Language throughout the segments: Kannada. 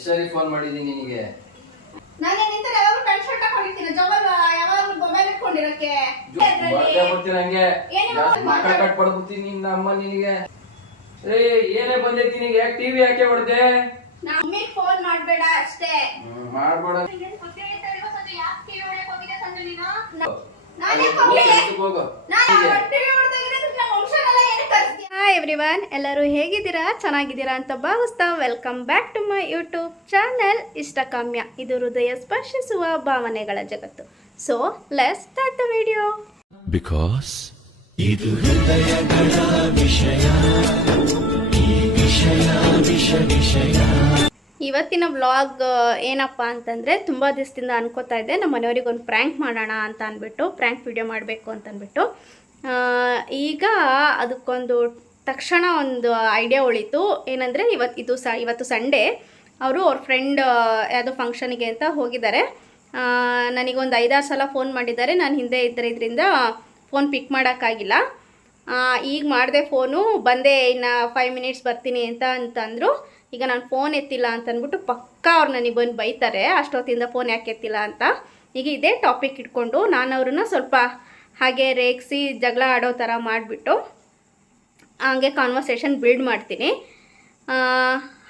ಎಷ್ಟು ಸರಿ ಫೋನ್ ಮಾಡಿದ್ದೀನಿ ನಿನಗೆ? ನಾನು ನಿಂತರ ಯಾವಾಗ ಪ್ಯಾಂಟ್ ಶರ್ಟ್ ಹಾಕೊಂಡಿರ್ತೀನಿ ಜೋಬಲ್ ಯಾವಾಗ ಮೊಬೈಲ್ ಇಟ್ಕೊಂಡಿರಕ್ಕೆ ಬರ್ತಾ ಬರ್ತೀನಿ ಹಂಗೆ ಮಾತಾಡ್ ಪಡ್ಬಿಡ್ತೀನಿ ನಿನ್ನ ಅಮ್ಮ ನಿನಗೆ. ಏನೇ ಬಂದೈತಿ ನಿನಗೆ? ಯಾಕೆ ಟಿವಿ ಯಾಕೆ ಹೊಡೆದೆ? ನಮ್ಮಿಗೆ ಫೋನ್ ಮಾಡ್ಬೇಡ ಅಷ್ಟೇ. ಮಾಡ್ಬೇಡ. ಹಾಯ್ ಎವ್ರಿವನ್, ಎಲ್ಲರೂ ಹೇಗಿದ್ದೀರಾ? ಚೆನ್ನಾಗಿದ್ದೀರಾ ಅಂತ ಭಾವಿಸ್ತಾ welcome back to my YouTube channel ಇಷ್ಟಕಾಮ್ಯ. ಇದು ಹೃದಯ ಸ್ಪರ್ಶಿಸುವ ಭಾವನೆಗಳ ಜಗತ್ತು. So let's start the video. Because ಇದು ಹೃದಯಗಳ ವಿಷಯ, ಈ ವಿಷಯ ವಿಷಯ. ಇವತ್ತಿನ ವ್ಲಾಗ್ ಏನಪ್ಪ ಅಂತಂದರೆ, ತುಂಬ ದಿವಸದಿಂದ ಅನ್ಕೋತಾ ಇದ್ದೆ ನಮ್ಮ ಮನೆಯವ್ರಿಗೆ ಒಂದು ಪ್ರ್ಯಾಂಕ್ ಮಾಡೋಣ ಅಂತ ಅಂದ್ಬಿಟ್ಟು, ಪ್ರ್ಯಾಂಕ್ ವಿಡಿಯೋ ಮಾಡಬೇಕು ಅಂತಂದ್ಬಿಟ್ಟು. ಈಗ ಅದಕ್ಕೊಂದು ತಕ್ಷಣ ಒಂದು ಐಡಿಯಾ ಉಳಿತು. ಏನಂದರೆ ಇವತ್ತು ಸಂಡೇ, ಅವರು ಅವ್ರ ಫ್ರೆಂಡ್ ಯಾವುದೋ ಫಂಕ್ಷನಿಗೆ ಅಂತ ಹೋಗಿದ್ದಾರೆ. ನನಗೊಂದು 5-6 ಸಲ ಫೋನ್ ಮಾಡಿದ್ದಾರೆ. ನಾನು ಹಿಂದೆ ಇದರಿಂದ ಫೋನ್ ಪಿಕ್ ಮಾಡೋಕ್ಕಾಗಿಲ್ಲ. ಈಗ ಮಾಡಿದೆ ಫೋನು, ಬಂದೆ ಇನ್ನು 5 ಮಿನಿಟ್ಸ್ ಬರ್ತೀನಿ ಅಂತಂದರು. ಈಗ ನಾನು ಫೋನ್ ಎತ್ತಿಲ್ಲ ಅಂತಂದ್ಬಿಟ್ಟು ಪಕ್ಕಾ ಅವ್ರು ನನಗೆ ಬಂದು ಬೈತಾರೆ, ಅಷ್ಟೊತ್ತಿಂದ ಫೋನ್ ಯಾಕೆ ಎತ್ತಿಲ್ಲ ಅಂತ. ಈಗ ಇದೇ ಟಾಪಿಕ್ ಇಟ್ಕೊಂಡು ನಾನು ಅವ್ರನ್ನ ಸ್ವಲ್ಪ ಹಾಗೆ ರೇಗಿಸಿ ಜಗಳ ಆಡೋ ಥರ ಮಾಡಿಬಿಟ್ಟು ಹಾಗೆ ಕಾನ್ವರ್ಸೇಷನ್ ಬಿಲ್ಡ್ ಮಾಡ್ತೀನಿ.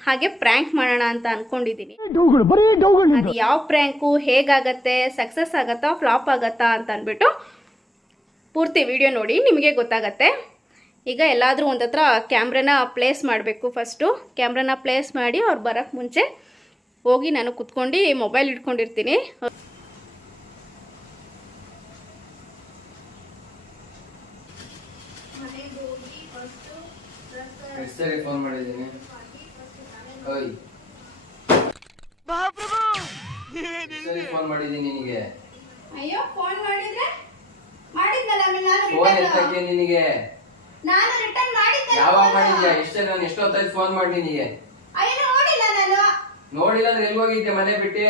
ಹಾಗೆ ಪ್ರ್ಯಾಂಕ್ ಮಾಡೋಣ ಅಂತ ಅಂದ್ಕೊಂಡಿದ್ದೀನಿ. ಅದು ಯಾವ ಪ್ರ್ಯಾಂಕು, ಹೇಗಾಗತ್ತೆ, ಸಕ್ಸಸ್ ಆಗುತ್ತಾ ಫ್ಲಾಪ್ ಆಗುತ್ತಾ ಅಂತ ಅಂದ್ಬಿಟ್ಟು ಪೂರ್ತಿ ವಿಡಿಯೋ ನೋಡಿ, ನಿಮಗೆ ಗೊತ್ತಾಗತ್ತೆ. ಈಗ ಎಲ್ಲಾದರೂ ಒಂದು ಹತ್ರ ಕ್ಯಾಮ್ರಾನ ಪ್ಲೇಸ್ ಮಾಡಬೇಕು. ಫಸ್ಟು ಕ್ಯಾಮ್ರಾನ ಪ್ಲೇಸ್ ಮಾಡಿ ಅವ್ರು ಬರೋಕ್ಕೆ ಮುಂಚೆ ಹೋಗಿ ನಾನು ಕುತ್ಕೊಂಡು ಮೊಬೈಲ್ ಇಟ್ಕೊಂಡಿರ್ತೀನಿ. ಫೋನ್ ಮಾಡಿದ್ದೀನಿ. ಫೋನ್ ಮಾಡಿದ್ದೀನಿ ನಿನಗೆ. ಅಯ್ಯೋ ಫೋನ್ ಮಾಡಿದ್ರೆ ಮಾಡಿದ್ನಲ್ಲ ಫೋನ್ ಎತ್ತಕ್ಕೆ ನಿನಗೆ. ನಾನು ರಿಟರ್ನ್ ಮಾಡಿದ್ದೆ. ಯಾವಾಗ ಮಾಡಿದ್ಯಾ? ನಾನು ಎಷ್ಟೊತ್ತಾಯ್ತು ಫೋನ್ ಮಾಡಿ ನಿನಗೆ? ಅಯ್ಯೋ ನೋಡಿಲ್ಲ ನಾನು. ನೋಡಿಲ್ಲ ಅಂದ್ರೆ ಎಲ್ಲಿ ಹೋಗಿದ್ದೆ? ಮನೆ ಬಿಟ್ಟು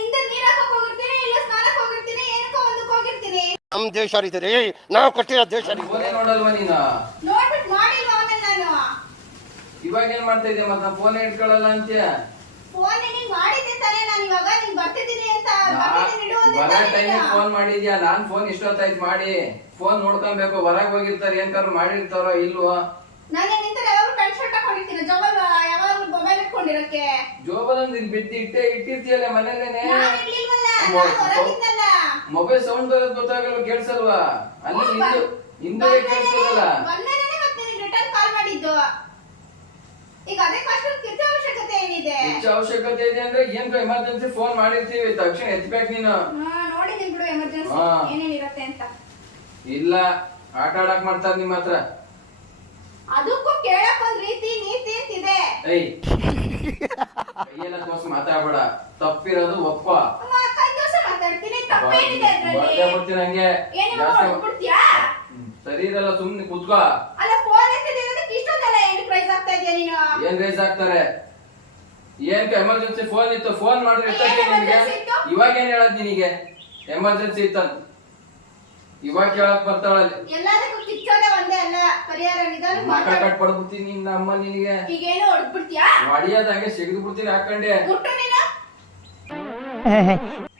ಇಂದ ನೀರು ಹಾಕಕ್ಕೆ ಹೋಗಿರ್ತೀನಿ, ಇಲ್ಲ ಸ್ನಾನಕ್ಕೆ ಹೋಗಿರ್ತೀನಿ, ಏನಕ್ಕೋ ಒಂದಕ್ಕೆ ಹೋಗಿರ್ತೀನಿ. ನಮ್ಮ ದೇಶ ಇದೆ, ನಾವು ಕಟ್ಟಿರೋ ದೇಶ. ಫೋನೇ ನೋಡಲ್ವಾ ನೀನು? ನೋಡ್ಬಿಟ್ಟು ಮಾಡಿಲ್ವಾ ಆಮೇಲೆ ನಾನು? ಇವಾಗ ಏನ್ ಮಾಡ್ತಾ ಇದ್ದೆ? ಮತ್ತೆ ನಾನು ಫೋನೇ ಇಟ್ಕೊಳ್ಳಲ್ಲ ಅಂತೀಯ? ಫೋನ್ ನಿನಗೆ ಮಾಡಿದ್ದೆ ತಾನೇ. ನಾನು ಇವಾಗ ನೀನು ಬರ್ತಿದ್ದೀನಿ ಅಂತ ಬರೋ ಟೈಮಿಗೆ ಫೋನ್ ಮಾಡಿದ್ಯಾ? ನಾನ್ ಫೋನ್ ಇಷ್ಟೊತ್ತಾಯ್ತು ಮಾಡಿ. ಫೋನ್ ನೋಡ್ಕೊಬೇಕು. ಹೊರಗೆ ಹೋಗಿರ್ತಾರೆ, ಏನ್ಕಾರು ಮಾಡಿರ್ತಾರೋ ಇಲ್ವೋ? ನಾನು ನಿಂತರ ಯಾವಾಗ ಪ್ಯಾಂಟ್ ಶರ್ಟ್ ಹಾಕೊಂಡಿರ್ತೀನಿ ಜೋಬಲ್ ಯಾವಾಗ ಮೊಬೈಲ್ ಇಟ್ಕೊಂಡಿರಕ್ಕೆ. ಜೋಬಲ್ ಅಂದ್ರೆ ಇಲ್ಲಿ ಬಿದ್ದು ಇಟ್ಟಿರ್ತೀಯಲ್ಲ ಮನೇಲೇನೆ. ಮೊಬೈಲ್ ಸೌಂಡ್ ಬರೋದು ಗೊತ್ತಾಗಲ್ವ? ಕೇಳಿಸಲ್ವಾ? ಅಲ್ಲಿ ಹಿಂದೆ ಕೇಳಿಸಲ್ಲ. ರಿಟರ್ನ್ ಕಾಲ್ ಮಾಡಿದ್ದು. ಈಗ ಅದಕ್ಕೆ ಅಷ್ಟೊಂದು ಕಿಚ್ಚ ಅವಶ್ಯಕತೆ ಏನಿದೆ? ಕಿಚ್ಚ ಅವಶ್ಯಕತೆ ಇದೆ ಅಂದ್ರೆ ಏನ್ ಎಮರ್ಜೆನ್ಸಿ ಫೋನ್ ಮಾಡಿರ್ತೀವಿ, ತಕ್ಷಣ ಎತ್ಬೇಕು ನೀನು. ನೋಡಿದೀನಿ ಬಿಡು ಎಮರ್ಜೆನ್ಸಿ ಏನೇನಿರತ್ತೆ ಅಂತ. ಇಲ್ಲ, ಆಟ ಆಡಕ್ ಮಾಡ್ತಾರ ನಿಮ್ಮ ಹತ್ರ. ಅದಕ್ಕೂ ಕೇಳಕ್ ಒಂದ್ ರೀತಿ ನೀತಿ ಅಂತಿದೆ. ಏಯ್ ಕೈಯೆಲ್ಲ ತೋರ್ಸಿ ಮಾತಾಡ್ಬೇಡ. ತಪ್ಪಿರೋದು ಒಪ್ಪ. ಮಾತಾಡ್ತೀನಿ, ತಪ್ಪೇನಿದೆ ಬರ್ತೀನಿ ಹಂಗೆ. ಸರಿ ಇರಲ್ಲ, ಸುಮ್ನೆ ಕುತ್ಕೋ. ಅಲ್ಲ ಫೋನ್ ಎತ್ತಿರೋದಕ್ಕೆ ಇಷ್ಟೊಂದೆಲ್ಲ ಏನು ಪ್ರೈಸ್ ಆಗ್ತಾ ಇದೆಯಾ ನೀನು? ಏನ್ ರೈಸ್ ಆಗ್ತಾರೆ? ಏನ್ ಎಮರ್ಜೆನ್ಸಿ ಫೋನ್ ಇತ್ತು, ಫೋನ್ ಮಾಡಿದ್ರೆ ನಿನಗೆ. ಇವಾಗ ಏನ್ ಹೇಳದ್ ನಿನಗೆ? ಎಮರ್ಜೆನ್ಸಿ ಇತ್ತಂತ ಇವಾಗ ಕೇಳಕ್ ಬರ್ತಾಳಲ್ಲಿ. ಎಲ್ಲದಕ್ಕೂ ಕಿಚ್ಚೋದೆ ಒಂದೇ ಅಲ್ಲ, ಪರಿಹಾರ ನಿಧಾನ ಮಾತಾಡ್ ಪಡ್ಬಿಡ್ತೀನಿ ನಿನ್ನ ಅಮ್ಮ ನಿನಗೆ. ಈಗೇನು ಹೊಡ್ಬಿಡ್ತೀಯಾ? ಹೊಡಿಯೋದ್ ಹಂಗೆ ಸಿಗದು ಬಿಡ್ತೀನಿ ಹಾಕೊಂಡೆ. ಮುಟ್ಟು ನೀನು,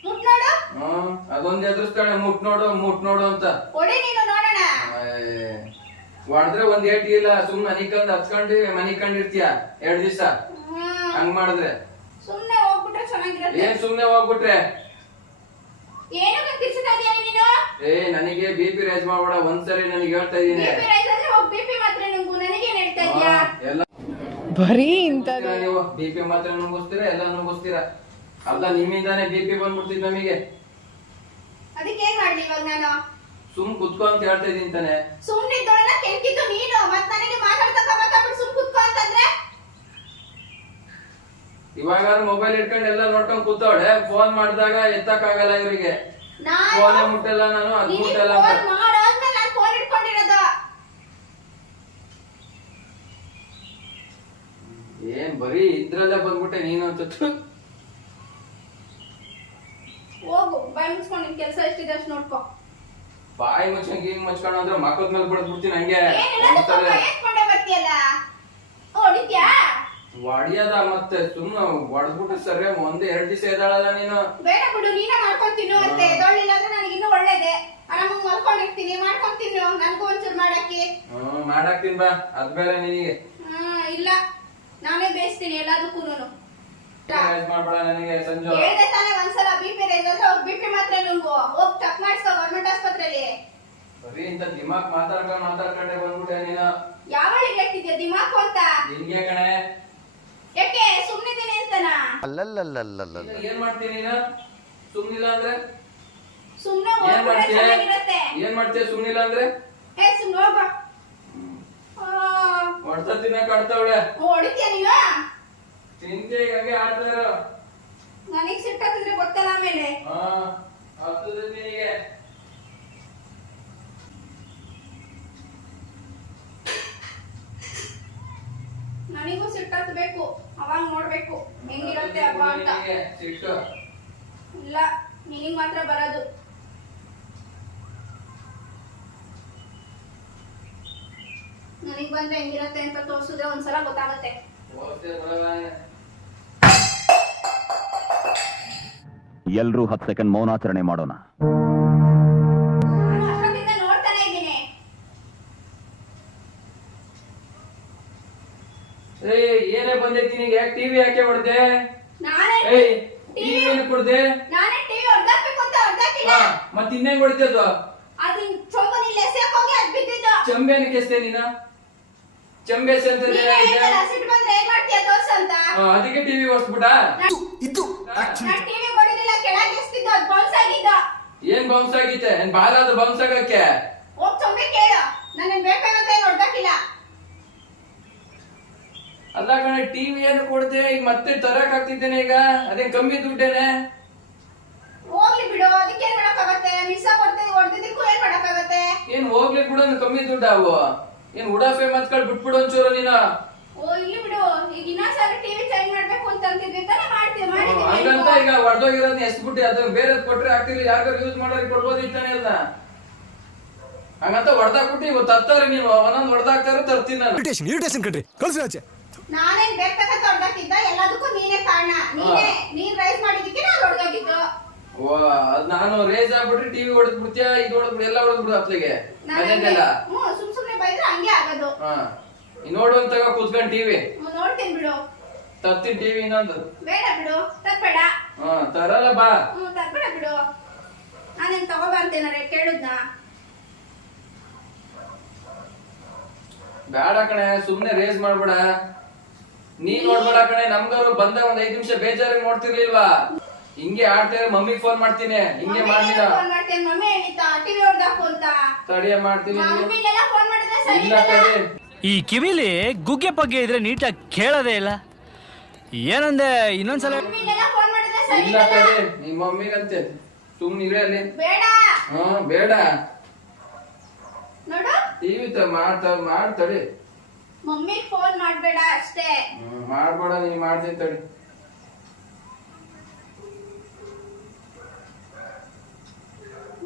ಮುಟ್ ನೋಡು. ಅದೊಂದ್ ಎದುರಿಸ್ತಾಳೆ, ಮುಟ್ ನೋಡು ಅಂತ. ಹೊಡಿ ನೀನು ನೋಡೋಣ. ಹೊಡೆದ್ರೆ ಒಂದ್ ಏಟಿ ಇಲ್ಲ, ಸುಮ್ನೆ ಮನಿಕಂದ್ ಹಚ್ಕೊಂಡು ಮನಿಕೊಂಡಿರ್ತೀಯ 2 ದಿವಸ. ಹಂಗ್ ಮಾಡಿದ್ರೆ ಸುಮ್ನೆ ಹೋಗ್ಬಿಟ್ರೆ ಚೆನ್ನಾಗಿರುತ್ತೆ. ಏನ್ ಸುಮ್ನೆ ಹೋಗ್ಬಿಟ್ರೆ? ಏನು ಕಿರ್ಚ್ತಾ ಇದೀಯ ನೀನು? ನನಗೆ ಬಿಪಿ ರೈಸ್ ಮಾಡ್ಬೇಡ. ಒಂದ್ಸರಿ ನನಗೆ ಹೇಳ್ತಾ ಇದೀನಿ. ಬಿಪಿ ರೈಸ್ ಅಂದ್ರೆ ಹೋಗಿ ಬಿಪಿ ಮಾತ್ರ ನುಂಗು. ನನಗೇನ್ ಹೇಳ್ತಾ ಇದೀಯಾ? ಎಲ್ಲ ಬರೀ ಇಂತ ನೀವು ಬಿಪಿ ಮಾತ್ರ ನುಂಗಿಸ್ತೀರಾ, ಎಲ್ಲ ನುಂಗಿಸ್ತೀರಾ. ಅಲ್ಲ ನಿಮ್ಮಿಂದಾನೆ ಬಿಪಿ ಬಂದ್ಬಿಡ್ತಿದ್ ನಮಗೆ. ಅದಕ್ಕೆ ಏನ್ ಮಾಡ್ಲಿ ಇವಾಗ ನಾನು? ಸುಮ್ ಕುತ್ಕೋ ಅಂತ ಹೇಳ್ತಾ ಇದೀನಿ ತಾನೆ. ಸುಮ್ನಿದ್ದೋಳನ್ನ ಕೆಂಕಿದ್ದು ನೀನು, ಮತ್ ನನಗೆ ಮಾತಾಡ್ಬಿಟ್ಟು ಸುಮ್ ಕುತ್ಕೋ ಅಂತಂದ್ರೆ? ಇವಾಗ ಮೊಬೈಲ್ ಇಟ್ಕೊಂಡು ಎಲ್ಲ ನೋಡ್ಕೊಂಡ್ ಕೂತವಳೆ. ಫೋನ್ ಮಾಡಿದಾಗ ಎತ್ತಕ್ ಆಗಲ್ಲ ಇವರಿಗೆ. ಫೋನೇ ಮುಟ್ಟಲ್ಲ ನಾನು, ಅದು ಮುಟ್ಟಲ್ಲ ಅಂತ. ಮಾಡಾದ್ಮೇಲೆ ನಾನು ಫೋನ್ ಇಟ್ಕೊಂಡಿರೋದು. ಏನ್ ಬರೀ ಇದ್ರಲ್ಲೇ ಬಂದ್ಬಿಟ್ಟೆ ನೀನು ಅಂತ. ಹೋಗು, ಬಾಯಿ ಮುಚ್ಕೊಂಡು ನಿನ್ ಕೆಲಸ ಎಷ್ಟಿದೆ ಅಷ್ಟು ನೋಡ್ಕೋ. ಬಾಯಿ ಮುಚ್ಕೊಂಡು ಗೀನ್ ಮುಚ್ಕೊಂಡು ಅಂದ್ರೆ ಮಕ್ಕದ ಮೇಲೆ ಬಿಡ್ಬಿಡ್ತೀನಿ ಹಂಗೆ. ಬರ್ತೀಯಲ್ಲ ಹೊಡಿತ್ಯಾ? ಹೊಡಿಯದ ಮತ್ತೆ ಸುಮ್ನೆ ಹೊಡೆದ್ಬಿಟ್ಟು ಸರಿ ಒಂದ್ 2 ದಿವಸ ಎದ್ದಾಳಲ್ಲ ನೀನು. ಬೇಡ ಬಿಡು, ನೀನೇ ಮಾಡ್ಕೊಂಡ್ ತಿನ್ನು ಅಂತೆ. ಎದ್ದೊಳ್ಳಿಲ್ಲ ಅಂದ್ರೆ ನನಗೆ ಇನ್ನೂ ಒಳ್ಳೇದೆ. ಆರಾಮಾಗಿ ಮಲ್ಕೊಂಡಿರ್ತೀನಿ, ಮಾಡ್ಕೊಂಡ್ ತಿನ್ನು. ನನ್ಗೂ ಒಂಚೂರು ಮಾಡಾಕಿ. ಮಾಡಾಕ್ತೀನಿ ಬಾ, ಅದ್ ಬೇರೆ ನಿನಗೆ. ಇಲ್ಲ, ನಾನೇ ಬೇಯಿಸ್ತೀನಿ ಎಲ್ಲದಕ್ಕೂನು. ಮಾಡ್ಬೇಡ ನನಗೆ ಸಂಜು. ಹೇಳ್ದೆ ತಾನೇ ಒಂದ್ಸಲ ಬಿಪಿ ರೈಸ್ ಅಂದ್ರೆ ಹೋಗಿ ಬಿಪಿ ಮಾತ್ರ ನುಂಗು. ಹೋಗಿ ಚೆಕ್ ಮಾಡಿಸ್ಕೋ ಗೌರ್ಮೆಂಟ್ ಆಸ್ಪತ್ರೆಯಲ್ಲಿ. ಬರೀ ಇಂತ ದಿಮಾಕ್ ಮಾತಾಡ್ಕೊಂಡೆ ಬಂದ್ಬಿಟ್ಟೆ ನೀನು. ಯಾವಳಿಗೆ ಹೇಳ್ತಿದ್ಯಾ ದಿಮಾಕು ಅಂತ? ನಿನ್ಗೆ ಕಣೆ. ಯಾಕೆ ಸುಮ್ನಿದ್ದೀನಿ ಅಂತನ? ಏನ್ ಮಾಡ್ತೀನಿ ನೀನು? ಸುಮ್ನಿಲ್ಲ ಅಂದ್ರೆ ಸುಮ್ನೆ ಏನ್ ಮಾಡ್ತೀಯ? ಸುಮ್ನಿಲ್ಲ ಅಂದ್ರೆ ಸುಮ್ನೆ ಹೋಗ. ಹೊಡ್ತಾ ತಿನ್ನಕ್ ಆಡ್ತಾವಳೆ. ಹೊಡಿತೀಯ ನೀನು? ತಿಂತೆ ಹಂಗೆ ಆಡ್ತಾ ಇರೋ. ನನಗ್ ಸಿಟ್ಟಾಕಿದ್ರೆ ಗೊತ್ತಲ್ಲ ಆಮೇಲೆ. ಆಗ್ತದೆ ನಿನಗೆ. ನನಗೂ ಸಿಟ್ಟಾಕ್ಬೇಕು, ಅವಾಗ ನೋಡ್ಬೇಕು ಹೆಂಗಿರುತ್ತೆ ಹಬ್ಬ ಅಂತ. ಸಿಟ್ಟು ಇಲ್ಲ, ನಿನಗ್ ಮಾತ್ರ ಬರೋದು. ನನಗ್ ಬಂದ್ರೆ ಹೆಂಗಿರತ್ತೆ ಅಂತ ತೋರ್ಸಿದ್ರೆ ಒಂದ್ಸಲ ಗೊತ್ತಾಗತ್ತೆ. ಎಲ್ರೂ 10 ಸೆಕೆಂಡ್ ಮೌನಾಚರಣೆ ಮಾಡೋಣ. ನಾನು ಅಷ್ಟೊತ್ತಿಂದ ನೋಡ್ತಾನೆ ಇದ್ದೀನಿ. ಏನೇ ಬಂದೈತಿ ನಿನಗೆ? ಯಾಕೆ ಟಿವಿ ಯಾಕೆ ಹೊಡ್ದೆ? ನಾನೇ ಟಿವಿ ಏನು ಕೊಡ್ದೆ? ನಾನೇ ಟಿವಿ ಹೊಡ್ದಾಕ್ಬೇಕು ಅಂತ ಹೊಡ್ದಾಕಿಲ್ಲ. ಮತ್ತೆ ಇನ್ನೇನ್ ಹೊಡಿತದ? ಅದು ಚೊಂಬನಿ ಲೆಸೆಕ್ ಹೋಗಿ ಅದ್ ಬಿದ್ದಿದ್ದು. ಚಂಬೇನ ಕೆಸ್ತೆ ನೀನ? ಚಂಬೇಸ್ ಅಂತ ಸಿಟ್ಟು ಬಂದ್ರೆ ಏನ್ ಮಾಡ್ತೀಯ ತೋರ್ಸು ಅಂತ. ಅದಕ್ಕೆ ಟಿವಿ ಹೊಡ್ಸ್ಬಿಟ್ಟ? ಇದು ನಾನು ಟಿವಿ ಹೊಡಿಲಿಲ್ಲ, ಕೆಳಗೆ ಎಸ್ತಿದ್ದು, ಅದು ಬೌನ್ಸ್ ಆಗಿದ್ದು. ಏನ್ ಬೌನ್ಸ್ ಆಗಿತ್ತೆ? ಏನ್ ಬಾಲ ಅದು ಬೌನ್ಸ್ ಆಗಕ್ಕೆ? ಹೋಗ್ ಚೊಂಬೆ ಕೇಳು, ನನಗೆ ಬೇಕಾಗತ್ತ ಏನು ಹೊಡ್ದಾಕಿಲ್ಲ. ಅಲ್ಲ ಕಣೆ, ಟಿವಿ ಏನು ಕೊಡ್ದೆ? ಈಗ ಮತ್ತೆ ತರಕ್ ಆಗ್ತಿದ್ದೇನೆ ಈಗ. ಅದೇನ್ ಕಮ್ಮಿ ದುಡ್ಡೇನೆ? ಹೋಗ್ಲಿ ಬಿಡು, ಅದಕ್ಕೆ ಏನ್ ಮಾಡಕ್ಕಾಗತ್ತೆ? ಮಿಸ್ ಕೊಡ್ತೇವೆ, ಹೊಡೆದಿದ್ದಕ್ಕೂ ಏನ್ ಮಾಡಕ್ಕಾಗತ್ತೆ? ಏನ್ ಹೋಗ್ಲಿ ಬಿಡು, ಕಮ್ಮಿ ದುಡ್ಡ ಅವು. ಏನ್ ಉಡಾಫೆ ಮತ್ಕೊಳ್ ಬಿಟ್ಬಿಡು ಒಂಚೂರು ನೀನ. ಇಲ್ಲಿ ಬಿಡು, ಈಗ ಇನ್ನೊಂದ್ಸಲ ಟಿವಿ ಚೇಂಜ್ ಮಾಡ್ಬೇಕು ಅಂತ ಅಂತಿದ್ವಿ ತಾನೇ. ಹಂಗಂತ ಈಗ ಹೊಡೆದೋಗಿರೋದ್ ಎಸ್ಬಿಟ್ಟು ಅದನ್ನ ಬೇರೆ ಕೊಟ್ರೆ ಆಗ್ತಿಲ್ಲ, ಯಾರಿಗಾರು ಯೂಸ್ ಮಾಡೋರಿಗೆ ಕೊಡ್ಬೋದಿತ್ತಾನೆ ಅಲ್ಲ. ಹಂಗಂತ ಹೊಡೆದಾಕ್ಬಿಟ್ಟು ಇವತ್ತು ತರ್ತಾರೆ ನೀವು. ಒಂದೊಂದ್ ಹೊಡೆದಾಕ್ತಾರೆ, ತರ್ತೀನಿ ನಾನು. ಇರಿಟೇಷನ್ ಕಣ್ರಿ, ಕಳ್ಸಿ ಆಚೆ. ನಾನೇನ್ ಬೇಕಂತ ಹೊಡೆದಾಕಿದ್ದ? ಎಲ್ಲದಕ್ಕೂ ನೀನೇ ಕಾರಣ. ನೀನ್ ರೈಸ್ ಮಾಡಿದಕ್ಕೆ ನಾನು ಹೊಡೆದೋಗಿದ್ದು. ಅದ್ ನಾನು ರೇಸ್ ಆಗ್ಬಿಟ್ರೆ ಟಿವಿ ಹೊಡೆದ್ ಬಿಡ್ತೀಯ, ಇದು ಹೊಡೆದ್ ಎಲ್ಲ ಹೊಡೆದ್ ಬಿಡು ಅತ್ಲಿಗೆ. ಮನೆಯಲ್ಲ ಸುಮ್ನೆ ಬೈದ್ರೆ ಹಂಗೆ ಆಗೋದು. ನೋಡುವಂತ ಕೂತ್ಕೊಂಡ್ ಟಿವಿ ನೋಡ್ತೀನಿ ಬಿಡು. ತರ್ತೀನಿ ಟಿವಿ ಇನ್ನೊಂದು. ಬೇಡ ಬಿಡು, ತರ್ಬೇಡ. ತರಲ್ಲ ಬಾ. ತರ್ಬೇಡ ಬಿಡು. ನಾನೇನ್ ತಗೋಬ ಅಂತೇನಾರೆ ಕೇಳುದ್ನ? ಬೇಡ ಕಣೆ, ಸುಮ್ನೆ ರೇಸ್ ಮಾಡ್ಬೇಡ. ನೀನ್ ನೋಡ್ಬೇಡ ಕಣೆ, ನಮ್ಗಾರು ಬಂದ ಒಂದ್ 5 ನಿಮಿಷ ಬೇಜಾರಾಗಿ ನೋಡ್ತಿರ್ಲಿಲ್ವಾ? ಹಿಂಗೆ ಆಡ್ತೇವೆ, ಮಮ್ಮಿಗ್ ಫೋನ್ ಮಾಡ್ತೀನಿ. ಹಿಂಗೆ ಮಾಡ್ಲಿಲ್ಲ, ಮಮ್ಮಿ ಹೇಳಿತಾ ಟಿವಿ ಹೊಡ್ದಾಕು ಅಂತ. ತಡಿಯ ಮಾಡ್ತೀನಿ. ಫೋನ್ ಮಾಡಿದ್ರೆ ಸರಿ ಇಲ್ಲ ತಡಿ. ಈ ಕಿವಿಲಿ ಗುಗ್ಗೆ ಪಗ್ಗೆ ಇದ್ರೆ ನೀಟಾಗಿ ಕೇಳೋದೇ ಇಲ್ಲ. ಏನಂದೆ ಇನ್ನೊಂದ್ಸಲ? ಫೋನ್ ಮಾಡಿದ್ರೆ ಸರಿ ಇಲ್ಲ ತಡಿ, ನಿಮ್ ಮಮ್ಮಿಗಂತೆ ಸುಮ್ನೆ ಇರೇ ಅಲ್ಲಿ. ಬೇಡ. ಬೇಡ ನೋಡು, ಟಿವಿ ಮಾಡ್ತಡಿ. ಮಮ್ಮಿಗ್ ಫೋನ್ ಮಾಡ್ಬೇಡ ಅಷ್ಟೇ. ಮಾಡ್ಬೇಡ, ನೀ ಮಾಡ್ತೀನಿ ತಡಿ.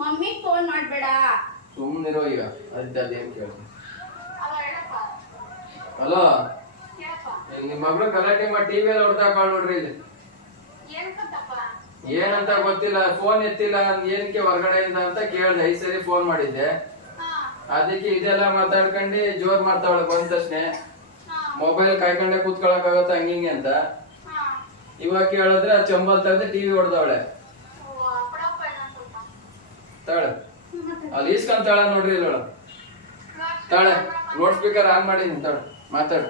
ಮಮ್ಮಿಗ್ ಫೋನ್ ಮಾಡ್ಬೇಡ. ಸುಮ್ನಿರೋ ಈಗ. ಅದೇನ್ ಕೇಳ್ತೀನಿ. ಹಲೋ, ನಿಮ್ ಮಗಳು ಗಲಾಟೆ ಮಾಡಿ ಟಿವಿ ಎಲ್ಲ ಹೊಡ್ದಾಕಾಳ್ ನೋಡ್ರಿ ಇಲ್ಲಿ. ಏನಂತ ಗೊತ್ತಿಲ್ಲ, ಫೋನ್ ಎತ್ತಿಲ್ಲ. ಏನಕ್ಕೆ ಹೊರಗಡೆಯಿಂದ ಅಂತ ಕೇಳ್ದೆ. 5 ಸರಿ ಫೋನ್ ಮಾಡಿದ್ದೆ. ಅದಕ್ಕೆ ಇದೆಲ್ಲ ಮಾತಾಡ್ಕೊಂಡು ಜೋರ್ ಮಾಡ್ತಾವಳ. ಬಂದ ತಕ್ಷಣ ಮೊಬೈಲ್ ಕಾಯ್ಕೊಂಡೆ ಕೂತ್ಕೊಳಕ್ ಆಗತ್ತ ಹಂಗಿಂಗೆ ಅಂತ. ಇವಾಗ ಕೇಳಿದ್ರೆ ಚಂಬಲ್ ತೆಗ್ದು ಟಿವಿ ಹೊಡ್ದವಳೆ. ತಾಳೆ ಅಲ್ಲಿ ಈಸ್ಕೊಂತಾಳ ನೋಡ್ರಿ ಇಲ್ಲ. ತಾಳೆ ಲೌಡ್ ಸ್ಪೀಕರ್ ಆನ್ ಮಾಡಿ ತಾಳೆ ಮಾತಾಡು.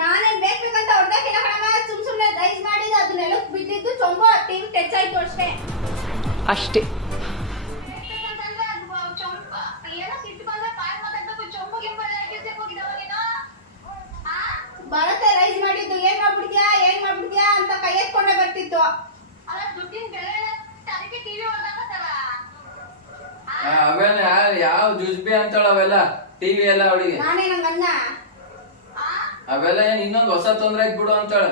ನಾನೇನ್ ಬೇಕಂತ ಹೊಡ್ದಾಕಿಲ್ಲ ಕಣಮ್ಮ. ಸುಮ್ನೆ ರೈಸ್ ಮಾಡಿದ, ಅದನ್ನೆಲ್ಲ ಬಿದ್ದಿದ್ದು ಚೊಂಬು ಟಿವಿ ಟಚ್ ಆಯ್ತು ಅಷ್ಟೇ. ಅಷ್ಟೇ. ಬರತ್ತೆ ರೈಸ್ ಮಾಡಿದ್ದು. ಏನ್ ಮಾಡ್ಬಿಡ್ತೀಯಾ ಅಂತ ಕೈ ಎತ್ಕೊಂಡೆ ಬರ್ತಿತ್ತು. ಅವೆಲ್ಲ ಯಾವ ಜುಜ್ಬಿ ಅಂತಾಳ ಅವೆಲ್ಲ ಟಿವಿ ಎಲ್ಲ ಅವಳಿಗೆ. ನಾನೇ ನಂಗನ್ನ ಅವೆಲ್ಲ ಏನ್ ಇನ್ನೊಂದ್ ಹೊಸ ತೊಂದ್ರೆ ಆಯ್ತು ಬಿಡು ಅಂತಾಳ.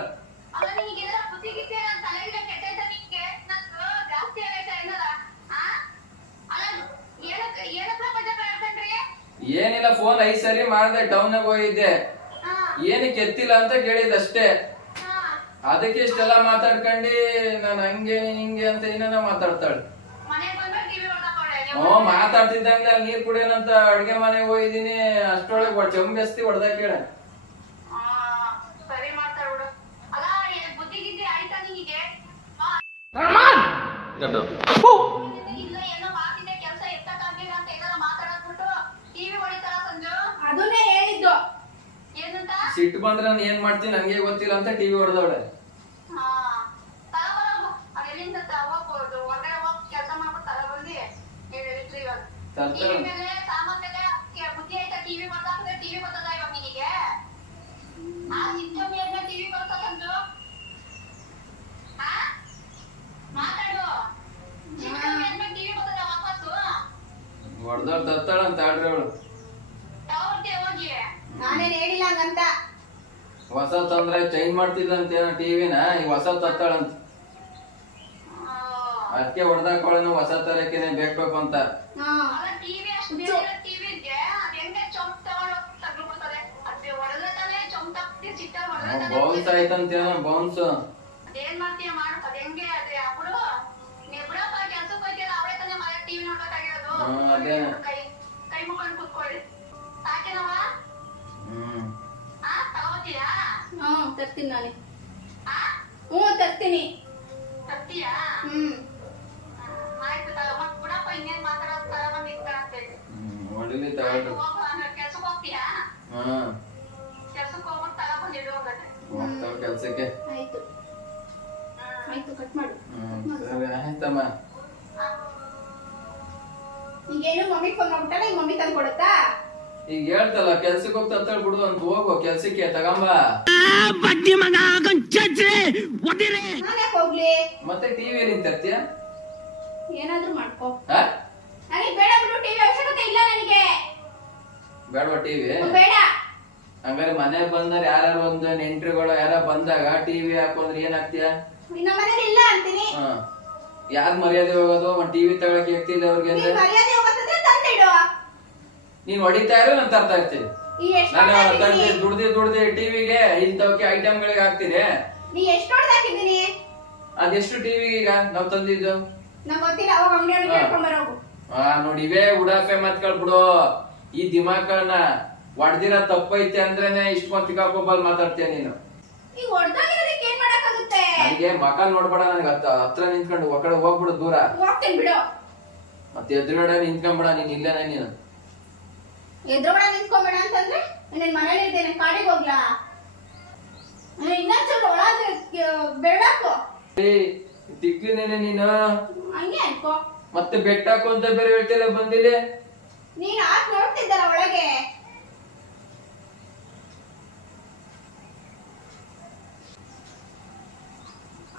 ಏನಿಲ್ಲ, ಫೋನ್ 5 ಸರಿ ಮಾಡ್ದೆ, ಟೌನ್ಗೆ ಹೋಗಿದ್ದೆ, ಏನಕ್ಕೆ ಎತ್ತಿಲ್ಲ ಅಂತ ಕೇಳಿದಷ್ಟೇ. ಅದಕ್ಕೆ ಇಷ್ಟೆಲ್ಲ ಮಾತಾಡ್ಕೊಂಡು ನಾನು ಹಂಗೆ ಹಿಂಗೆ ಅಂತ ಏನೇನೋ ಮಾತಾಡ್ತಾಳೆ. ಮಾತಾಡ್ತಿದ್ದಂಗೆ ಅಲ್ಲಿ ನೀರ್ ಕುಡಿಯೋನಂತ ಅಡ್ಗೆ ಮನೆಗೆ ಹೋಗಿದೀನಿ, ಅಷ್ಟೊಳಗೆ ಚಂಬೆಸ್ತಿ ಹೊಡೆದ ಕೇಳ. ಅದನ್ನೇ ಹೇಳಿದ್ದು. ಸಿಟ್ಟು ಬಂದ್ರೆ ನಾನು ಏನ್ ಮಾಡ್ತೀನಿ ನನ್ಗೆ ಗೊತ್ತಿಲ್ಲ ಅಂತ ಟಿವಿ ಹೊಡೆದವಳೆ. ಹೊಡೆದವ್ರು ತತ್ತಾಳಂತ ಆಡ್ರಿ ಅವಳು. ನಾನೇನ್ ಹೇಳಿಲ್ಲ ಹಂಗಂತ. ಹೊಸ ತಂದ್ರೆ ಚೇಂಜ್ ಮಾಡ್ತಿದ್ದಂತ ಟಿವಿನ, ಈಗ ಹೊಸ ತತ್ತಾಳಂತ. ಅದಕ್ಕೆ ಹೊಡೆದಾಕೊಳ್ಳೋನು ಹೊಸ ತರಕೇನೆ ಬೇಕು ಅಂತ. ಬೌನ್ಸ್ ಆಯ್ತಂತೇನೋ, ಬೌನ್ಸ್. ತರ್ತೀನಿ ನಾನೇ. ತರ್ತೀನಿ. ಒಳ್ಳೆ ತಗೊಂಡು ಕೆಲ್ಸಕ್ಕೆ. ಆಯ್ತು ಆಯ್ತು, ಕಟ್ ಮಾಡು. ಸರಿ ಆಯ್ತಮ್ಮ. ಈಗೇನು ಮಮ್ಮಿ ಫೋನ್ ಮಾಡ್ಬಿಟ್ಟಾಗ ಈಗ ಮಮ್ಮಿ ತಂದು ಕೊಡುತ್ತಾ? ಈಗ ಹೇಳ್ತಲ್ಲ ಕೆಲ್ಸಕ್ಕೆ ಹೋಗ್ತಾ ಹತ್ತಾಳ್ ಬಿಡುದು ಅಂತ, ಹೋಗು ಕೆಲ್ಸಕ್ಕೆ ತಗೊಂಬ. ನಾನ್ ಯಾಕೆ ಹೋಗ್ಲಿ? ಮತ್ತೆ ಟಿವಿ ಎಲ್ಲಿ ತರ್ತೀಯ? ಏನಾದ್ರೂ ಮಾಡ್ಕೋ. ನನಗೆ ಬೇಡ ಬಿಡು, ಟಿವಿ ಅವಶ್ಯಕತೆ ಇಲ್ಲ ನನಗೆ. ಬೇಡವಾ ಟಿವಿ? ಬೇಡ. ಹಂಗಾರೆ ಮನೆ ಬಂದ್ರೆ ಯಾರು ಒಂದು ನೆಂಟ್ರುಗಳು ಯಾರ ಬಂದಾಗ ಟಿವಿ ಹಾಕೊಂಡ್ರೆ ಏನಾಗ್ತೀಯ? ನಮ್ಮ ಮನೇಲಿ ಇಲ್ಲ ಅಂತೀನಿ. ಯಾರ್ ಮರ್ಯಾದೆ ಹೋಗೋದು? ಒಂದ್ ಟಿವಿ ತಗೊಳಕ್ ಆಗ್ತಿಲ್ಲ ಅವ್ರಿಗೆ ಅಂದ್ರೆ ಮರ್ಯಾದೆ ಹೋಗುತ್ತೆ ತಂದಿಡು. ನೀನ್ ಹೊಡಿತಾ ಇರೋ ನಾನು ತರ್ತಾ ಇರ್ತೀನಿ. ನಾನು ದುಡ್ದಿ ಟಿವಿಗೆ ಇಂಥವಕ್ಕೆ ಐಟಮ್ಗಳಿಗೆ ಹಾಕ್ತೀನಿ. ನೀ ಎಷ್ಟು ಹೊಡೆದಾಕಿದ್ದೀನಿ? ಅದೆಷ್ಟು ಟಿವಿ ಈಗ ನಾವ್ ತಂದಿದ್ದು? ನಂಗೆ ಗೊತ್ತಿಲ್ಲ, ಅವಾಗ ಅಂಗಡಿ ಕೇಳ್ಕೊಂಡ್ ಬರೋಗು. ನೋಡಿ ಇವೇ ಉಡಾಫೆ ಮಾತ್ಕೊಳ್ ಬಿಡು. ಈ ದಿಮಾಕನ್ನ ಹೊಡ್ದಿರೋ ತಪ್ಪೈತೆ ಅಂದ್ರೇನೆ ಇಷ್ಟು ಮಂದಿ ಕಾಕೋಬಲ್ ಮಾತಾಡ್ತೀಯ ನೀನು. ಈಗ ಹೊಡೆದಾಗಿರೋದಕ್ಕೆ ಏನ್ ಮಾಡಕ್ಕಾಗುತ್ತೆ? ನನಗೆ ಮಕ ನೋಡ್ಬೇಡ, ನನಗೆ ಹತ್ರ ನಿಂತ್ಕೊಂಡು ಒಕ್ಕಡೆ ಹೋಗ್ಬಿಡು, ದೂರ ಹೋಗ್ತೀನಿ ಬಿಡು. ಮತ್ತೆ ಎದುರುಗಡೆ ನಿಂತ್ಕೊಂಡ್ಬಿಡ, ನೀನ್ ಇಲ್ಲೇನ ನೀನು ಎದುರುಗಡೆ ನಿಂತ್ಕೊಂಬೇಡ ಅಂತಂದ್ರೆ ನಿನ್ ಮನೇಲಿ ಇದ್ದೇನೆ, ಕಾಡಿಗೆ ಹೋಗ್ಲಾ? ಇನ್ನೊಂದ್ಸಲ ಒಳಗೆ ಬೆಳಕು ತಿಕ್ಲಿನೇನೆ ನೀನು. ಹಂಗೆ ಅನ್ಕೋ. ಮತ್ತೆ ಬೆಟ್ಟಾಕು ಅಂತ ಬೇರೆ ಹೇಳ್ತಿಲ್ಲ ಬಂದಿಲ್ಲ. ನೀನ್ ಆಗ್ ನೋಡ್ತಿದ್ದಲ್ಲ ಒಳಗೆ.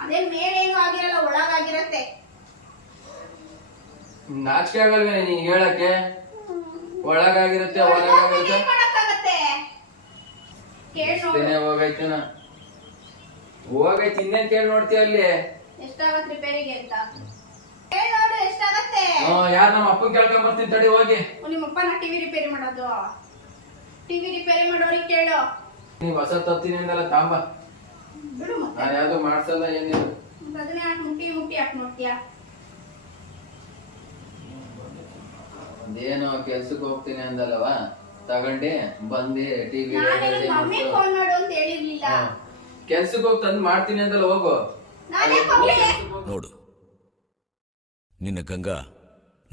ಅದೇ ಮೇಲೇನು ಆಗಿರಲ್ಲ, ಒಳಗಾಗಿರತ್ತೆ. ನಾಚಿಕೆ ಆಗಲ್ವೇನೆ ನೀನ್ ಹೇಳಕ್ಕೆ? ಒಳಗಾಗಿರುತ್ತೆ, ಒಳಗಾಗಿರುತ್ತೆ. ಏನ್ ಮಾಡಕ್ಕಾಗತ್ತೆ? ಕೇಳ್ ನೋಡು. ಹೋಗೈತೇನ? ಹೋಗೈತಿ, ಇನ್ನೇನ್ ಕೇಳಿ ನೋಡ್ತೀಯ ಅಲ್ಲಿ ಎಷ್ಟಾಗತ್ತೆ ರಿಪೇರಿಗೆ ಅಂತ ಕೇಳ್ ನೋಡು, ಎಷ್ಟಾಗತ್ತೆ? ಯಾರು ನಮ್ಮ ಅಪ್ಪನ್ ಕೇಳ್ಕೊಂಡ್ ಬರ್ತೀನಿ ತಡಿ ಹೋಗಿ. ನಿಮ್ಮಪ್ಪನ ಟಿವಿ ರಿಪೇರಿ ಮಾಡೋದು? ಟಿವಿ ರಿಪೇರಿ ಮಾಡೋರಿಗೆ ಕೇಳು. ನೀವ್ ಹೊಸ ತತ್ತೀನಿ ಅಂದಲ್ಲ ತಾಂಬ. ಬಿಡು ಮತ್ತೆ. ನಾನು ಯಾವ್ದು ಮಾಡ್ಸಲ್ಲ ಏನಿಲ್ಲ. ಅದನ್ನೇ ಯಾಕೆ ಮುಟ್ಟಿ ಯಾಕೆ ನೋಡ್ತೀಯ? ಅದೇನೋ ಕೆಲ್ಸಕ್ಕೆ ಹೋಗ್ತೀನಿ ಅಂದಲ್ಲವ, ತಗೊಂಡೆ ಬಂದೆ ಟಿವಿ. ಮಮ್ಮಿ ಫೋನ್ ಮಾಡು ಅಂತ ಹೇಳಿರ್ಲಿಲ್ಲ. ಕೆಲ್ಸಕ್ಕೆ ಹೋಗಿ ತಂದು ಮಾಡ್ತೀನಿ ಅಂದಲ್ಲ, ಹೋಗು. ನೋಡು, ನಿನ್ನ ಗಂಗಾ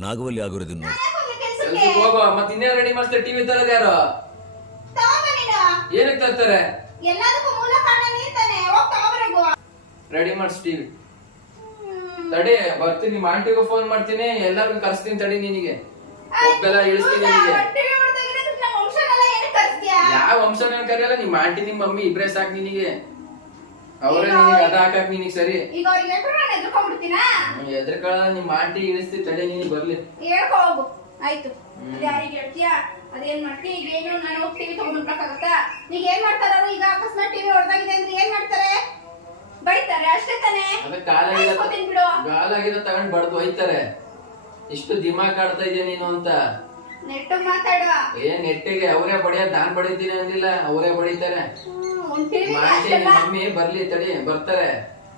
ನಾಗವಲ್ಲಿ ಆಗಿರೋದನ್ನ ನೋಡು. ಕೆಲ್ಸಕ್ಕೆ ಹೋಗು. ಮತ್ತೆ ಇನ್ನೇ ರೆಡಿ ಮಾಡಿಸ್ತಾರೆ ಟಿವಿ ತರದ್ ಯಾರು? ಏನಕ್ಕೆ ತರ್ತಾರೆ? ಎಲ್ಲದಕ್ಕೂ ಮೂಲ ಕಾರಣ ನೀನ್ ತಾನೆ. ಹೋಗ್ ತಗೋಬರಗು. Ready ಮಾಡಿಸ್ TV. ತಡಿ ಬರ್ತೀನಿ, ನಿಮ್ಮ ಆಂಟಿಗೂ ಫೋನ್ ಮಾಡ್ತೀನಿ, ಎಲ್ಲರಿಗೂ ಕರ್ಸ್ತೀನಿ ತಡಿ. ನಿನಗೆ ಒಬ್ಬೆಲ್ಲ ಇಳಿಸ್ತೀನಿ ನಿನಗೆ. ಯಾವ ವಂಶನ ಕರೆಯಲ್ಲ, ನಿಮ್ಮ ಆಂಟಿ ನಿಮ್ಮ ಮಮ್ಮಿ ಇಬ್ರೇ ಸಾಕು ನಿನಗೆ. ಅವರೇ ನಿನಗೆ ಅದ ಹಾಕಕ್ ನಿನಗೆ ಸರಿ. ಈಗ ಅವ್ರಿಗೆ ಹೇಳ್ಬಿಟ್ರೆ ನಾನು ಎದ್ರುಕೊಂಡ್ಬಿಡ್ತೀನಾ? ಎದ್ರಕಳ ನಿಮ್ಮ ಆಂಟಿ ಇಳಿಸ್ತಿ ತಡಿ, ನೀನು ಬರ್ಲಿ. ಹೇಳ್ಕೊ ಹೋಗು. ಆಯ್ತು, ಯಾರಿಗೆ ಹೇಳ್ತೀಯಾ? ಅದೇನ್ ಮಾಡ್ತೀಯ? ಈಗ ಏನು ನಾನು ಹೋಗಿ ಟಿವಿ ತಗೊಂಡ್ಬಿಡ್ಬೇಕಾಗತ್ತಾ? ಈಗ ಏನ್ ಮಾಡ್ತಾರ ಈಗ? ಅಕಸ್ಮಾತ್ ಟಿವಿ ಹೊಡೆದಾಗಿದೆ ಅಂದ್ರೆ ಏನ್ ಮಾಡ್ತಾರೆ? ಬೈತಾರೆ ಅಷ್ಟೇ ತಾನೆ. ಗಾಲಾಗಿರೋ ತಗೊಂಡ್ ಬಡ್ದು ಹೋಯ್ತಾರೆ. ಇಷ್ಟು ದಿಮಾಕ್ ಆಡ್ತಾ ಇದೆಯಾ ನೀನು ಅಂತ. ನೆಟ್ಟು ಮಾತಾಡು. ಏನ್ ನೆಟ್ಟಿಗೆ ಅವರೇ ಬಡಿಯೋದ್ ನಾನ್ ಬಡಿತೀನಿ ಅಂದಿಲ್ಲ, ಅವರೇ ಬಡಿತಾರೆ. ಮಾಡ್ತೀನಿ, ಮಮ್ಮಿ ಬರ್ಲಿ ತಡಿ, ಬರ್ತಾರೆ.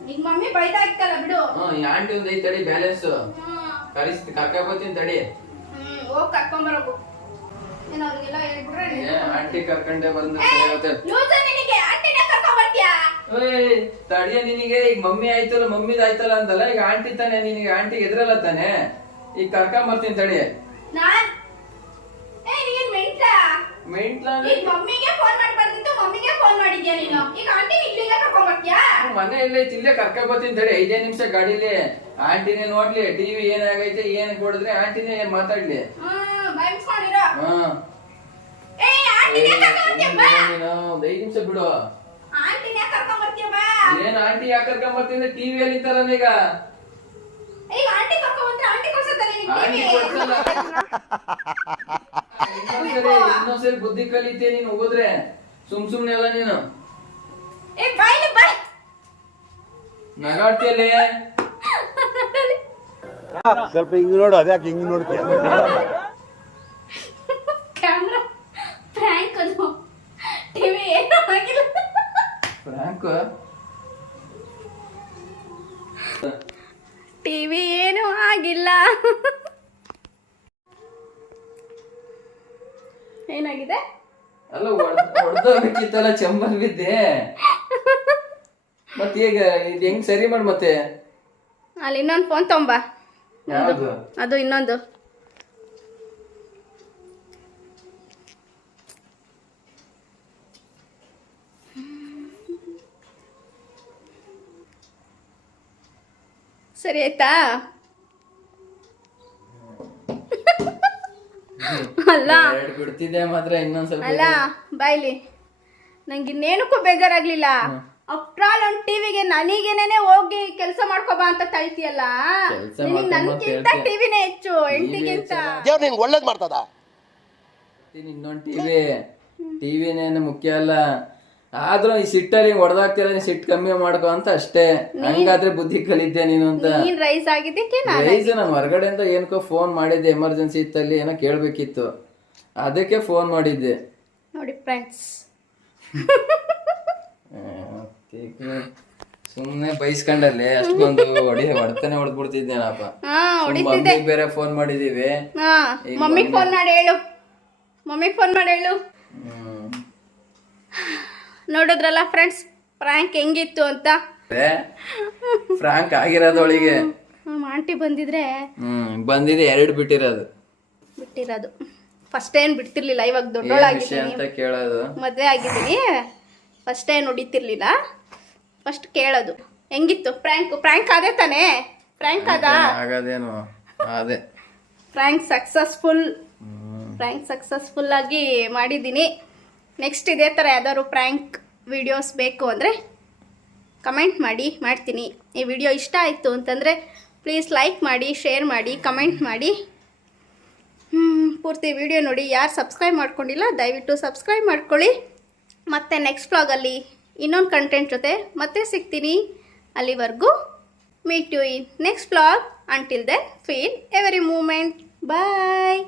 ನಿಮ್ ಮಮ್ಮಿ ಬೈತಾ ಇತ್ತಲ್ಲ ಬಿಡು. ಈ ಆಂಟಿ ಒಂದ್ ಐತ್ ತಡಿ ಬ್ಯಾಲೆನ್ಸ್ ಕರ್ಕೊಂಬತ್ತೀನಿ ತಡಿ. ಹೋಗ್ ಕರ್ಕೊಂಬರೋಗು. ನೀನ್ ಅವ್ರಿಗೆಲ್ಲ ಹೇಳ್ಬಿಟ್ರೆ ಆಂಟಿ ಕರ್ಕೊಂಡೆ ಬಂದು ತಡಿಯ ನಿನಗೆ ಈಗ ಮಮ್ಮಿ ಆಯ್ತಲ್ಲ, ಮಮ್ಮಿದ್ ಆಯ್ತಲ್ಲ ಅಂತಲ್ಲ, ಈಗ ಆಂಟಿ ತಾನೆ, ನಿನಗೆ ಆಂಟಿಗೆ ಎದ್ರಲ್ಲ ತಾನೆ, ಈಗ ಕರ್ಕೊಂಡ್ ಬರ್ತೀನಿ ತಡಿ. ಮನೆ ಇಲ್ಲೇ ಇಲ್ಲೇ ಕರ್ಕೊಂಡ್ ಬರ್ತೀನಿ ತಡಿ, 5 ನಿಮಿಷ ಗಾಡಿಲಿ. ಆಂಟಿನೇ ನೋಡ್ಲಿ ಟಿವಿ ಏನಾಗೈತೆ ಏನ್ ಕೊಡಿದ್ರೆ ಆಂಟಿನೇ ಏನ್ ಮಾತಾಡ್ಲಿ. ನೀನು 5 ನಿಮಿಷ ಬಿಡು. ಏನ್ ಆಂಟಿ ಯಾಕೆ ಕರ್ಕೊಂಡ್ ಬರ್ತೀನಿ? ಟಿವಿಯಲ್ಲಿ ಇರ್ತಾರ ಈಗ. ಆಂಟಿ ಕೊಡ್ಸಲ್ಲ. ಇನ್ನೊಂದ್ಸರಿ ಬುದ್ಧಿ ಕಲಿತೆ ನೀನು ಹೋದ್ರೆ, ಸುಮ್ನೆ ಅಲ್ಲ ನೀನು ನಗಾಡ್ತಿಯಲ್ಲೇ. ಸ್ವಲ್ಪ ಹಿಂಗ್ ನೋಡು, ಅದ್ಯಾಕೆ ಹಿಂಗ್ ನೋಡ್ತೀಯ? ಕ್ಯಾಮ್ರಾ ಫ್ರ್ಯಾಂಕ್ ಅದು, ಟಿವಿ ಏನೂ ಆಗಿಲ್ಲ. ಫ್ರ್ಯಾಂಕ್ ಟಿವಿ ಏನೂ ಆಗಿಲ್ಲ. ಏನಾಗಿದೆ? ಅಲ್ಲ ಹೊಡೆದೋಗ್ಬೇಕಿತ್ತಲ್ಲ, ಚಂಬಲ್ ಬಿದ್ದೆ. ಮತ್ತೆ ಈಗ ಇದು ಹೆಂಗ್ ಸರಿ ಮಾಡ್ ಮತ್ತೆ? ಅಲ್ಲಿ ಇನ್ನೊಂದು ಫೋನ್ ತೊಂಬ. ಯಾವ್ದು ಅದು? ಇನ್ನೊಂದು. ಸರಿ ಆಯ್ತಾ? ಅಲ್ಲ ಬಿಡ್ತಿದ್ದೆ ಮಾತ್ರ ಇನ್ನೊಂದ್ಸಲ. ಅಲ್ಲ ಬಾಯ್ಲಿ, ನಂಗೆ ಇನ್ನೇನಕ್ಕೂ ಬೇಜಾರಾಗ್ಲಿಲ್ಲ. ಆಫ್ಟರ್ ಆಲ್ ಒಂದು ಟಿವಿಗೆ ನನಗೇನೆ ಹೋಗಿ ಕೆಲಸ ಮಾಡ್ಕೋಬಾ ಅಂತ ತಳ್ತಿಯಲ್ಲ. ನನ್ಗಿಂತ ಟಿವಿನೇ ಹೆಚ್ಚು, ಎಂಟಿಗಿಂತ. ದೇವ್ರು ನಿನ್ಗೆ ಒಳ್ಳೇದ್ ಮಾಡ್ತದ. ಇನ್ನೊಂದು ಟಿವಿನೇನು ಮುಖ್ಯ ಅಲ್ಲ. ಆದ್ರೂ ಈ ಸಿಟ್ಟಲ್ಲಿ ಹೊಡೆದಾಗ್ತಿಲ್ಲ, ನೀನ್ ಸಿಟ್ಟು ಕಮ್ಮಿ ಮಾಡ್ಕೊ ಅಂತ ಅಷ್ಟೇ. ಹಂಗಾದ್ರೆ ಬುದ್ಧಿ ಕಲಿದ್ದೆ ನೀನು ಅಂತ. ನೀನ್ ರೈಸ್ ಆಗಿದ್ದಕ್ಕೆ ರೈಸ್ ನಾನು ಹೊರಗಡೆಯಿಂದ ಏನಕ್ಕೋ ಫೋನ್ ಮಾಡಿದ್ದೆ, ಎಮರ್ಜೆನ್ಸಿ ಇತ್ತಲ್ಲಿ ಏನೋ ಕೇಳ್ಬೇಕಿತ್ತು, ಅದಕ್ಕೆ ಫೋನ್ ಮಾಡಿದ್ದೆ. ನೋಡಿ ಫ್ರೆಂಡ್ಸ್, ಸುಮ್ನೆ ಬೈಸ್ಕೊಂಡಲ್ಲಿ ಅಷ್ಟೊಂದು ಹೊಡ್ತಾನೆ ಹೊಡೆದ್ಬಿಡ್ತಿದ್ದೇನಪ್ಪ. ಬೇರೆ ಫೋನ್ ಮಾಡಿದೀವಿ. ಮಮ್ಮಿಗೆ ಫೋನ್ ಮಾಡಿ ಹೇಳು, ಮಮ್ಮಿಗೆ ಫೋನ್ ಮಾಡಿ ಹೇಳು. ನೋಡಿದ್ರಲ್ಲ ಫ್ರೆಂಡ್ಸ್, ಫ್ರ್ಯಾಂಕ್ ಹೆಂಗಿತ್ತು ಅಂತ. ಫ್ರಾಂಕ್ ಆಗಿರೋದೊಳಗೆ ಆಂಟಿ ಬಂದಿದ್ರೆ ಬಂದಿದೆ 2 ಬಿಟ್ಟಿರೋದು. ಫಸ್ಟ್ ಏನ್ ಬಿಡ್ತಿರ್ಲಿಲ್ಲ, ಇವಾಗ ದೊಡ್ಡೋಳಾಗಿದ್ದೀನಿ ಅಂತ ಕೇಳೋದು. ಮದ್ವೆ ಆಗಿದ್ದೀನಿ, ಫಸ್ಟ್ ಏನ್ ಹೊಡಿತಿರ್ಲಿಲ್ಲ, ಫಸ್ಟ್ ಕೇಳೋದು ಹೆಂಗಿತ್ತು ಫ್ರ್ಯಾಂಕ್. ಫ್ರ್ಯಾಂಕ್ ಅದೇ ತಾನೇ? ಫ್ರ್ಯಾಂಕ್ ಆಗದೇನು ಅದೇ ಫ್ರ್ಯಾಂಕ್ ಸಕ್ಸಸ್ಫುಲ್ ಆಗಿ ಮಾಡಿದ್ದೀನಿ. ನೆಕ್ಸ್ಟ್ ಇದೇ ಥರ ಯಾವ್ದಾದ್ರು ಪ್ರ್ಯಾಂಕ್ ವಿಡಿಯೋಸ್ ಬೇಕು ಅಂದರೆ ಕಮೆಂಟ್ ಮಾಡಿ, ಮಾಡ್ತೀನಿ. ಈ ವಿಡಿಯೋ ಇಷ್ಟ ಆಯಿತು ಅಂತಂದರೆ ಪ್ಲೀಸ್ ಲೈಕ್ ಮಾಡಿ, ಶೇರ್ ಮಾಡಿ, ಕಮೆಂಟ್ ಮಾಡಿ. ಪೂರ್ತಿ ವಿಡಿಯೋ ನೋಡಿ. ಯಾರು ಸಬ್ಸ್ಕ್ರೈಬ್ ಮಾಡ್ಕೊಂಡಿಲ್ಲ ದಯವಿಟ್ಟು ಸಬ್ಸ್ಕ್ರೈಬ್ ಮಾಡ್ಕೊಳ್ಳಿ. ಮತ್ತು ನೆಕ್ಸ್ಟ್ ವ್ಲಾಗಲ್ಲಿ ಇನ್ನೊಂದು ಕಂಟೆಂಟ್ ಜೊತೆ ಮತ್ತೆ ಸಿಗ್ತೀನಿ. ಅಲ್ಲಿವರೆಗೂ meet you in next vlog. Until then feel every moment. Bye.